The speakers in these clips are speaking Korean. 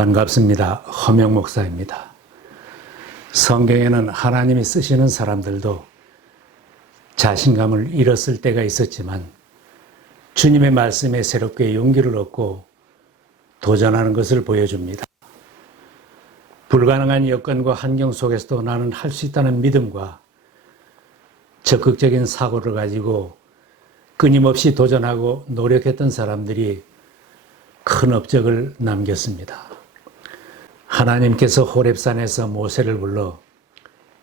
반갑습니다. 허명 목사입니다. 성경에는 하나님이 쓰시는 사람들도 자신감을 잃었을 때가 있었지만 주님의 말씀에 새롭게 용기를 얻고 도전하는 것을 보여줍니다. 불가능한 여건과 환경 속에서도 나는 할 수 있다는 믿음과 적극적인 사고를 가지고 끊임없이 도전하고 노력했던 사람들이 큰 업적을 남겼습니다. 하나님께서 호렙산에서 모세를 불러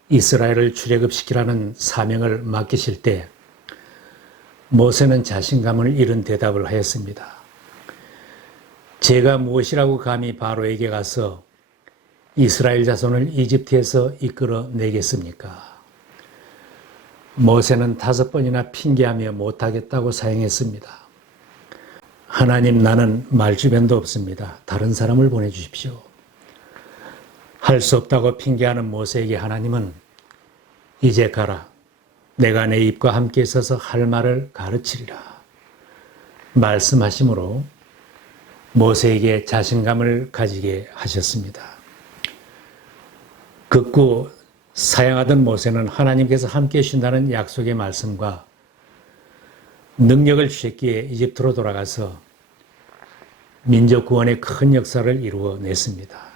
이스라엘을 출애굽시키라는 사명을 맡기실 때 모세는 자신감을 잃은 대답을 하였습니다. 제가 무엇이라고 감히 바로에게 가서 이스라엘 자손을 이집트에서 이끌어내겠습니까? 모세는 5번이나 핑계하며 못하겠다고 사용했습니다. 하나님, 나는 말주변도 없습니다. 다른 사람을 보내주십시오. 할 수 없다고 핑계하는 모세에게 하나님은 이제 가라. 내가 내 입과 함께 있어서 할 말을 가르치리라. 말씀하심으로 모세에게 자신감을 가지게 하셨습니다. 극구 사양하던 모세는 하나님께서 함께 해주신다는 약속의 말씀과 능력을 주셨기에 이집트로 돌아가서 민족 구원의 큰 역사를 이루어냈습니다.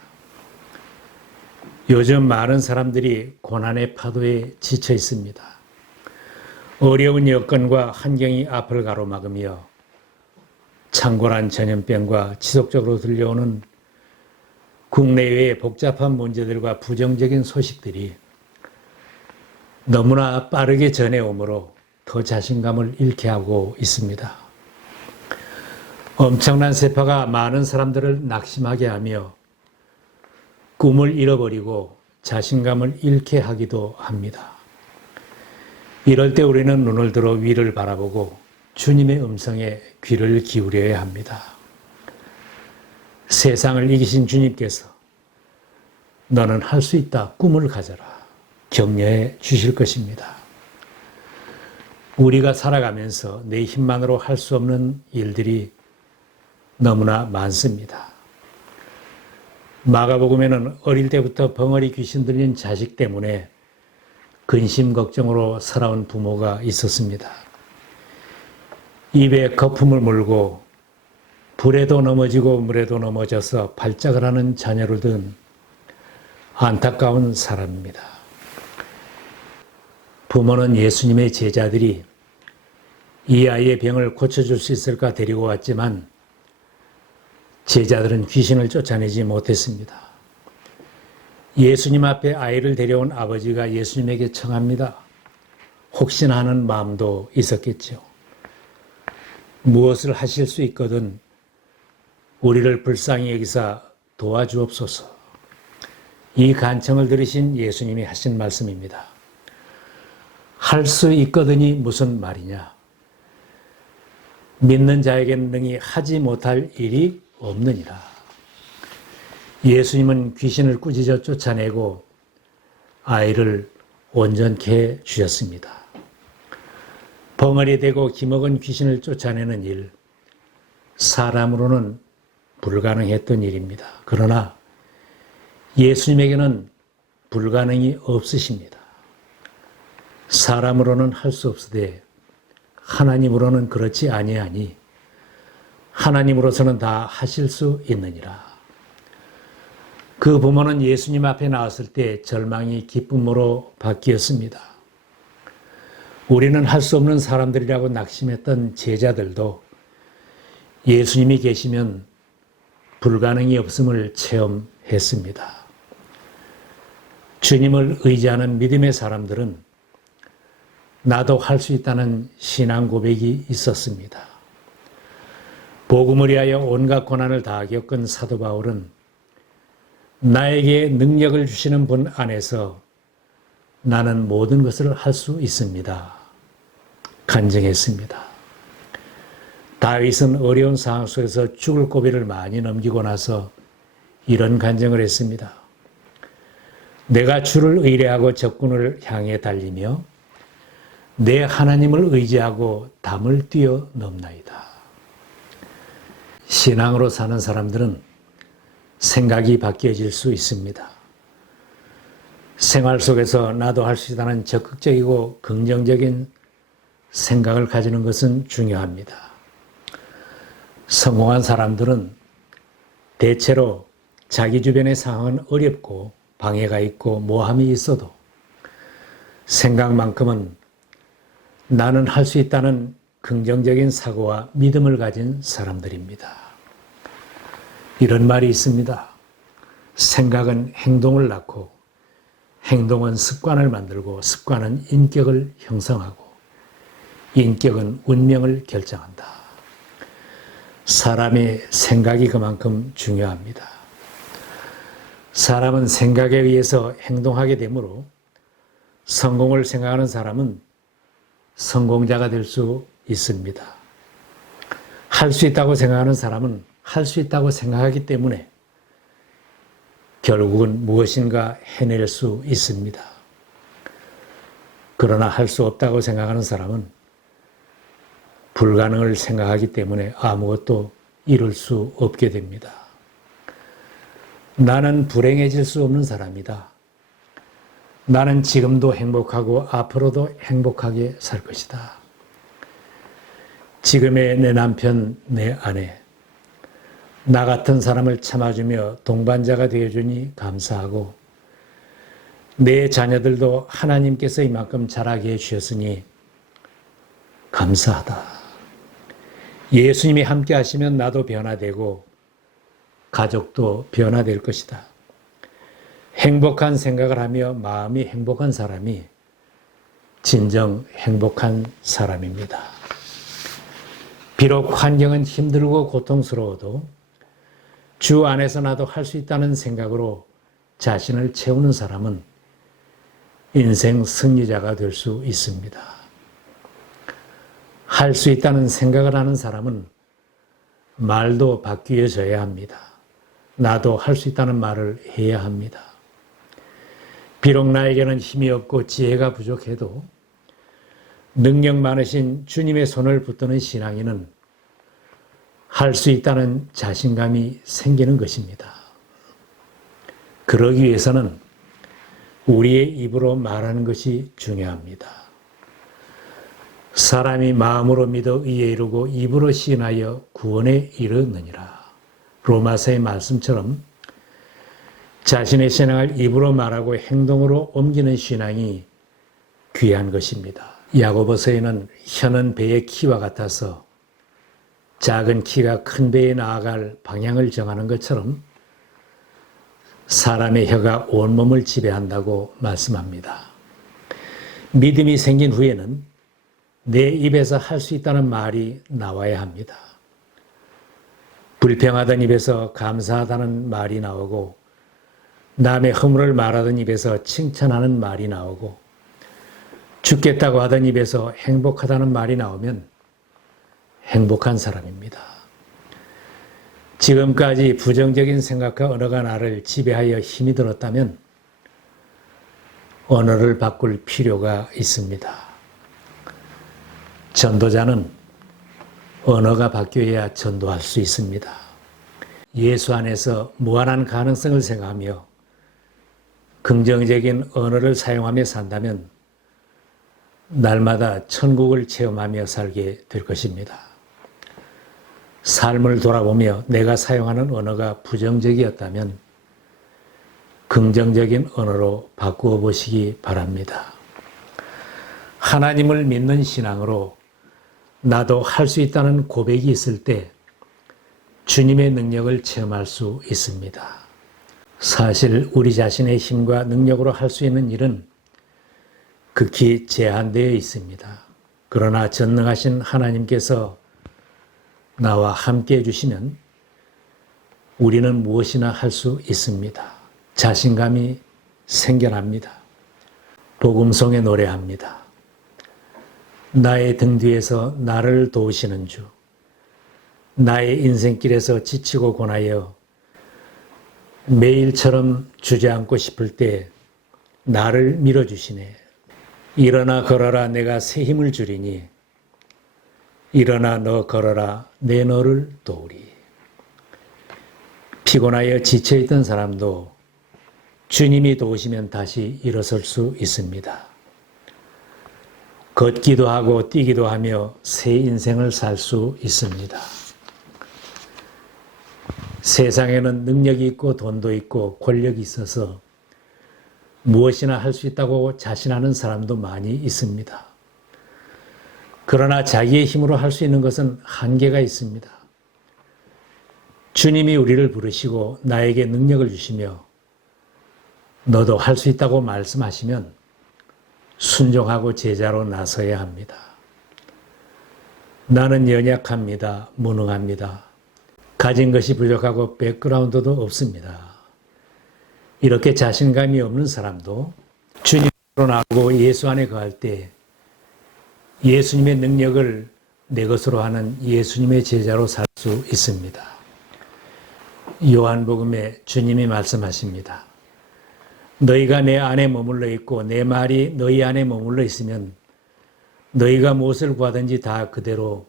요즘 많은 사람들이 고난의 파도에 지쳐 있습니다. 어려운 여건과 환경이 앞을 가로막으며 창궐한 전염병과 지속적으로 들려오는 국내외의 복잡한 문제들과 부정적인 소식들이 너무나 빠르게 전해오므로 더 자신감을 잃게 하고 있습니다. 엄청난 세파가 많은 사람들을 낙심하게 하며 꿈을 잃어버리고 자신감을 잃게 하기도 합니다. 이럴 때 우리는 눈을 들어 위를 바라보고 주님의 음성에 귀를 기울여야 합니다. 세상을 이기신 주님께서 너는 할 수 있다, 꿈을 가져라 격려해 주실 것입니다. 우리가 살아가면서 내 힘만으로 할 수 없는 일들이 너무나 많습니다. 마가복음에는 어릴 때부터 벙어리 귀신 들린 자식 때문에 근심 걱정으로 살아온 부모가 있었습니다. 입에 거품을 물고 불에도 넘어지고 물에도 넘어져서 발작을 하는 자녀를 둔 안타까운 사람입니다. 부모는 예수님의 제자들이 이 아이의 병을 고쳐줄 수 있을까 데리고 왔지만 제자들은 귀신을 쫓아내지 못했습니다. 예수님 앞에 아이를 데려온 아버지가 예수님에게 청합니다. 혹시나 하는 마음도 있었겠죠. 무엇을 하실 수 있거든 우리를 불쌍히 여기사 도와주옵소서. 이 간청을 들으신 예수님이 하신 말씀입니다. 할 수 있거든이 무슨 말이냐? 믿는 자에게는 능히 하지 못할 일이 없느니라. 예수님은 귀신을 꾸짖어 쫓아내고 아이를 온전케 해 주셨습니다. 벙어리 대고 기먹은 귀신을 쫓아내는 일, 사람으로는 불가능했던 일입니다. 그러나 예수님에게는 불가능이 없으십니다. 사람으로는 할 수 없으되 하나님으로는 그렇지 아니하니 하나님으로서는 다 하실 수 있느니라. 그 부모는 예수님 앞에 나왔을 때 절망이 기쁨으로 바뀌었습니다. 우리는 할 수 없는 사람들이라고 낙심했던 제자들도 예수님이 계시면 불가능이 없음을 체험했습니다. 주님을 의지하는 믿음의 사람들은 나도 할 수 있다는 신앙 고백이 있었습니다. 복음을 위하여 온갖 고난을 다 겪은 사도 바울은 나에게 능력을 주시는 분 안에서 나는 모든 것을 할 수 있습니다. 간증했습니다. 다윗은 어려운 상황 속에서 죽을 고비를 많이 넘기고 나서 이런 간증을 했습니다. 내가 주를 의뢰하고 적군을 향해 달리며 내 하나님을 의지하고 담을 뛰어넘나이다. 신앙으로 사는 사람들은 생각이 바뀌어질 수 있습니다. 생활 속에서 나도 할 수 있다는 적극적이고 긍정적인 생각을 가지는 것은 중요합니다. 성공한 사람들은 대체로 자기 주변의 상황은 어렵고 방해가 있고 모함이 있어도 생각만큼은 나는 할 수 있다는 긍정적인 사고와 믿음을 가진 사람들입니다. 이런 말이 있습니다. 생각은 행동을 낳고 행동은 습관을 만들고 습관은 인격을 형성하고 인격은 운명을 결정한다. 사람의 생각이 그만큼 중요합니다. 사람은 생각에 의해서 행동하게 되므로 성공을 생각하는 사람은 성공자가 될 수 있습니다. 할 수 있다고 생각하는 사람은 할 수 있다고 생각하기 때문에 결국은 무엇인가 해낼 수 있습니다. 그러나 할 수 없다고 생각하는 사람은 불가능을 생각하기 때문에 아무것도 이룰 수 없게 됩니다. 나는 불행해질 수 없는 사람이다. 나는 지금도 행복하고 앞으로도 행복하게 살 것이다. 지금의 내 남편, 내 아내, 나 같은 사람을 참아주며 동반자가 되어주니 감사하고 내 자녀들도 하나님께서 이만큼 자라게 해주셨으니 감사하다. 예수님이 함께 하시면 나도 변화되고 가족도 변화될 것이다. 행복한 생각을 하며 마음이 행복한 사람이 진정 행복한 사람입니다. 비록 환경은 힘들고 고통스러워도 주 안에서 나도 할 수 있다는 생각으로 자신을 채우는 사람은 인생 승리자가 될 수 있습니다. 할 수 있다는 생각을 하는 사람은 말도 바뀌어져야 합니다. 나도 할 수 있다는 말을 해야 합니다. 비록 나에게는 힘이 없고 지혜가 부족해도 능력 많으신 주님의 손을 붙드는 신앙인은 할 수 있다는 자신감이 생기는 것입니다. 그러기 위해서는 우리의 입으로 말하는 것이 중요합니다. 사람이 마음으로 믿어 의에 이르고 입으로 시인하여 구원에 이르느니라. 로마서의 말씀처럼 자신의 신앙을 입으로 말하고 행동으로 옮기는 신앙이 귀한 것입니다. 야고보서에는 혀는 배의 키와 같아서 작은 키가 큰 배에 나아갈 방향을 정하는 것처럼 사람의 혀가 온몸을 지배한다고 말씀합니다. 믿음이 생긴 후에는 내 입에서 할 수 있다는 말이 나와야 합니다. 불평하던 입에서 감사하다는 말이 나오고 남의 허물을 말하던 입에서 칭찬하는 말이 나오고 죽겠다고 하던 입에서 행복하다는 말이 나오면 행복한 사람입니다. 지금까지 부정적인 생각과 언어가 나를 지배하여 힘이 들었다면 언어를 바꿀 필요가 있습니다. 전도자는 언어가 바뀌어야 전도할 수 있습니다. 예수 안에서 무한한 가능성을 생각하며 긍정적인 언어를 사용하며 산다면 날마다 천국을 체험하며 살게 될 것입니다. 삶을 돌아보며 내가 사용하는 언어가 부정적이었다면 긍정적인 언어로 바꾸어 보시기 바랍니다. 하나님을 믿는 신앙으로 나도 할 수 있다는 고백이 있을 때 주님의 능력을 체험할 수 있습니다. 사실 우리 자신의 힘과 능력으로 할 수 있는 일은 극히 제한되어 있습니다. 그러나 전능하신 하나님께서 나와 함께 해주시면 우리는 무엇이나 할 수 있습니다. 자신감이 생겨납니다. 복음송에 노래합니다. 나의 등 뒤에서 나를 도우시는 주, 나의 인생길에서 지치고 고나여 매일처럼 주저앉고 싶을 때 나를 밀어주시네. 일어나 걸어라 내가 새 힘을 주리니 일어나 너 걸어라 내 너를 도우리. 피곤하여 지쳐있던 사람도 주님이 도우시면 다시 일어설 수 있습니다. 걷기도 하고 뛰기도 하며 새 인생을 살 수 있습니다. 세상에는 능력이 있고 돈도 있고 권력이 있어서 무엇이나 할 수 있다고 자신하는 사람도 많이 있습니다. 그러나 자기의 힘으로 할 수 있는 것은 한계가 있습니다. 주님이 우리를 부르시고 나에게 능력을 주시며 너도 할 수 있다고 말씀하시면 순종하고 제자로 나서야 합니다. 나는 연약합니다. 무능합니다. 가진 것이 부족하고 백그라운드도 없습니다. 이렇게 자신감이 없는 사람도 주님으로 나오고 예수 안에 거할 때 예수님의 능력을 내 것으로 하는 예수님의 제자로 살 수 있습니다. 요한복음에 주님이 말씀하십니다. 너희가 내 안에 머물러 있고 내 말이 너희 안에 머물러 있으면 너희가 무엇을 구하든지 다 그대로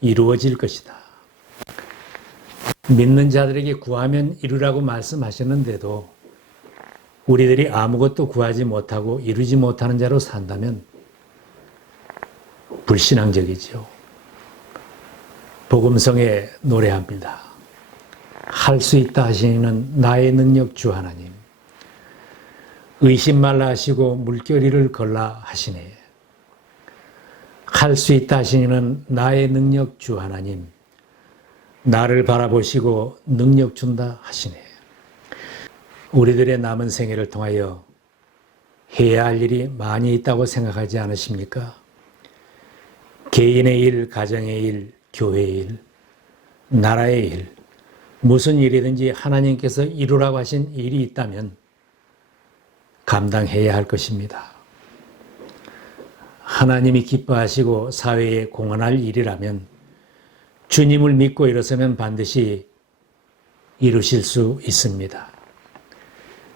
이루어질 것이다. 믿는 자들에게 구하면 이루라고 말씀하셨는데도 우리들이 아무것도 구하지 못하고 이루지 못하는 자로 산다면 불신앙적이죠. 복음성에 노래합니다. 할 수 있다 하시는 나의 능력 주 하나님. 의심 말라 하시고 물결이를 걸라 하시네. 할 수 있다 하시는 나의 능력 주 하나님. 나를 바라보시고 능력 준다 하시네. 우리들의 남은 생애를 통하여 해야 할 일이 많이 있다고 생각하지 않으십니까? 개인의 일, 가정의 일, 교회의 일, 나라의 일, 무슨 일이든지 하나님께서 이루라고 하신 일이 있다면 감당해야 할 것입니다. 하나님이 기뻐하시고 사회에 공헌할 일이라면 주님을 믿고 일어서면 반드시 이루실 수 있습니다.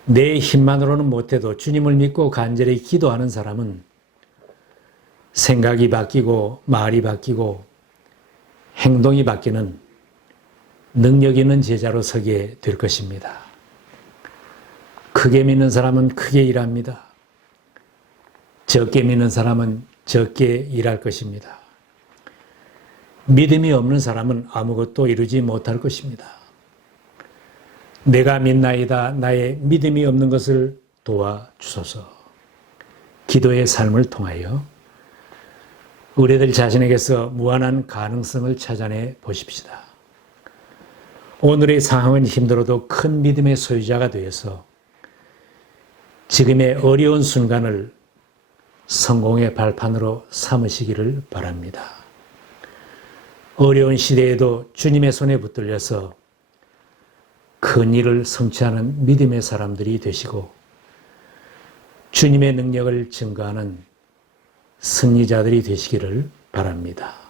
내 힘만으로는 못해도 주님을 믿고 간절히 기도하는 사람은 생각이 바뀌고 말이 바뀌고 행동이 바뀌는 능력 있는 제자로 서게 될 것입니다. 크게 믿는 사람은 크게 일합니다. 적게 믿는 사람은 적게 일할 것입니다. 믿음이 없는 사람은 아무것도 이루지 못할 것입니다. 내가 믿나이다. 나의 믿음이 없는 것을 도와주소서. 기도의 삶을 통하여 우리들 자신에게서 무한한 가능성을 찾아내 보십시다. 오늘의 상황은 힘들어도 큰 믿음의 소유자가 되어서 지금의 어려운 순간을 성공의 발판으로 삼으시기를 바랍니다. 어려운 시대에도 주님의 손에 붙들려서 큰 일을 성취하는 믿음의 사람들이 되시고 주님의 능력을 증거하는 승리자들이 되시기를 바랍니다.